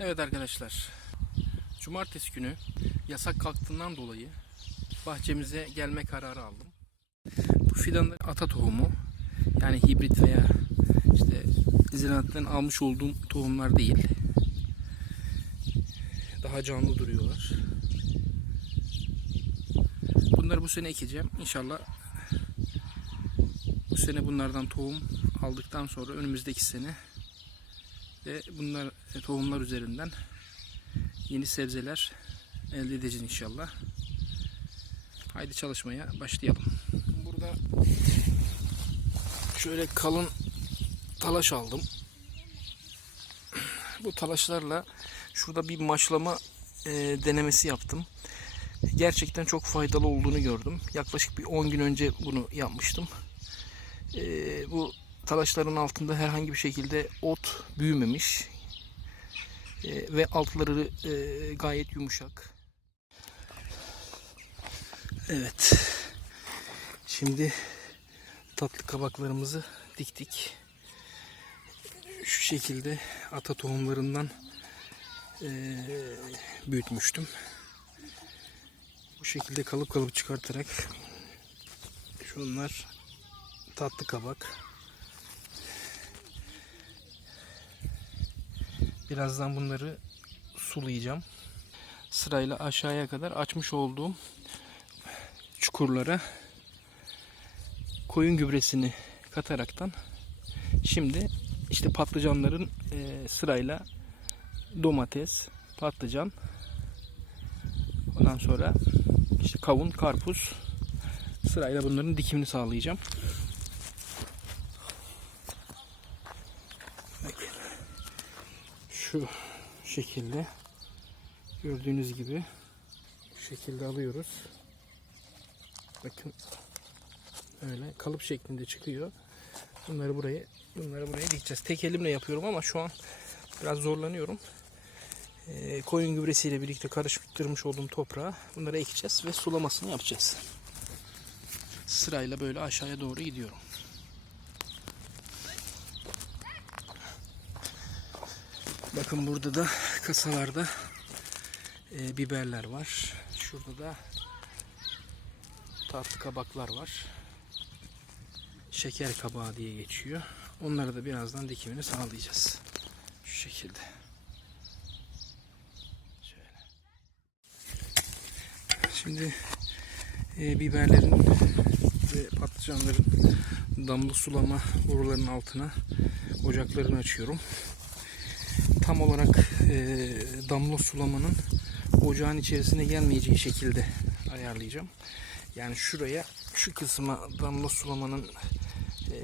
Evet arkadaşlar. Cumartesi günü yasak kalktığından dolayı bahçemize gelme kararı aldım. Bu fidanlar ata tohumu. Yani hibrit veya işte ziraattan almış olduğum tohumlar değil. Daha canlı duruyorlar. Bunları bu sene ekeceğim. İnşallah bu sene bunlardan tohum aldıktan sonra önümüzdeki sene ve bunlar e, tohumlar üzerinden yeni sebzeler elde edeceğiz inşallah. Haydi çalışmaya başlayalım. Burada şöyle kalın talaş aldım. Bu talaşlarla şurada bir maçlama e, denemesi yaptım. Gerçekten çok faydalı olduğunu gördüm. Yaklaşık bir 10 gün önce bunu yapmıştım. E, bu talaşların altında herhangi bir şekilde ot büyümemiş. E, ve altları e, gayet yumuşak. Evet. Şimdi tatlı kabaklarımızı diktik. Şu şekilde ata tohumlarından e, büyütmüştüm. Bu şekilde kalıp kalıp çıkartarak şunlar tatlı kabak. Birazdan bunları sulayacağım. Sırayla aşağıya kadar açmış olduğum çukurlara koyun gübresini kataraktan şimdi işte patlıcanların e, sırayla domates, patlıcan ondan sonra işte kavun, karpuz sırayla bunların dikimini sağlayacağım. Bakın. Şu şekilde gördüğünüz gibi bu şekilde alıyoruz. Bakın öyle kalıp şeklinde çıkıyor. Bunları buraya bunları buraya dikeceğiz. Tek elimle yapıyorum ama şu an biraz zorlanıyorum. Ee, koyun gübresiyle birlikte karıştırmış olduğum toprağa bunları ekeceğiz ve sulamasını yapacağız. Sırayla böyle aşağıya doğru gidiyorum. Bakın burada da kasalarda e, biberler var. Şurada da tatlı kabaklar var. Şeker kabağı diye geçiyor. Onları da birazdan dikimini sağlayacağız. Şu şekilde. Şöyle. Şimdi e, biberlerin ve patlıcanların damla sulama borularının altına ocaklarını açıyorum. Tam olarak e, damla sulamanın ocağın içerisine gelmeyeceği şekilde ayarlayacağım. Yani şuraya şu kısma damla sulamanın e,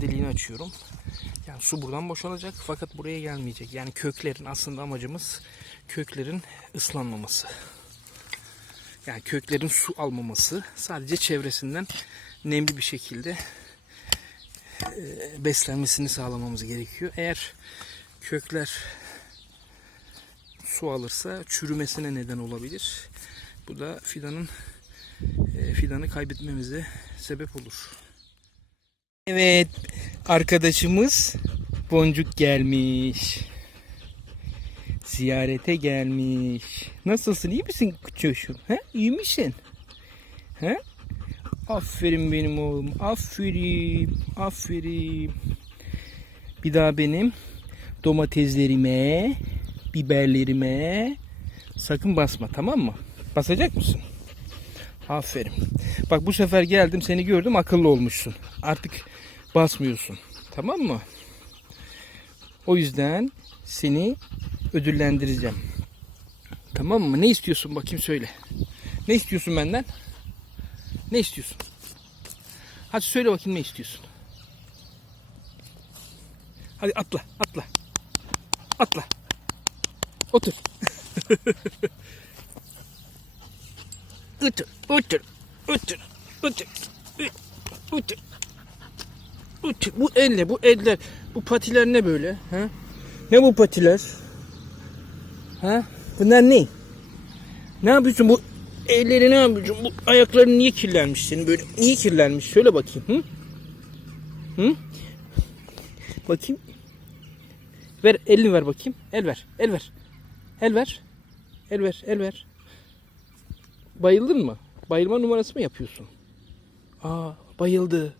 deliğini açıyorum. Yani su buradan boşalacak fakat buraya gelmeyecek. Yani köklerin aslında amacımız köklerin ıslanmaması. Yani köklerin su almaması. Sadece çevresinden nemli bir şekilde e, beslenmesini sağlamamız gerekiyor. Eğer kökler su alırsa çürümesine neden olabilir. Bu da fidanın e, fidanı kaybetmemize sebep olur. Evet, arkadaşımız Boncuk gelmiş. Ziyarete gelmiş. Nasılsın? iyi misin çocuğum? He? İyi misin? He? Aferin benim oğlum. Aferin. Aferin. Bir daha benim domateslerime, biberlerime sakın basma tamam mı? Basacak mısın? Aferin. Bak bu sefer geldim seni gördüm akıllı olmuşsun. Artık basmıyorsun. Tamam mı? O yüzden seni ödüllendireceğim. Tamam mı? Ne istiyorsun bakayım söyle. Ne istiyorsun benden? Ne istiyorsun? Hadi söyle bakayım ne istiyorsun? Hadi atla, atla. Atla. Otur. otur, otur, otur, otur, otur. Otur. Bu elle, bu eller, bu patiler ne böyle? Ha? Ne bu patiler? Ha? Bunlar ne? Ne yapıyorsun bu elleri ne yapıyorsun? Bu ayakların niye kirlenmiş senin böyle? Niye kirlenmiş? Söyle bakayım. Hı? Hı? Bakayım. Ver elini ver bakayım. El ver. El ver. El ver. El ver. El ver. Bayıldın mı? Bayılma numarası mı yapıyorsun? Aa bayıldı.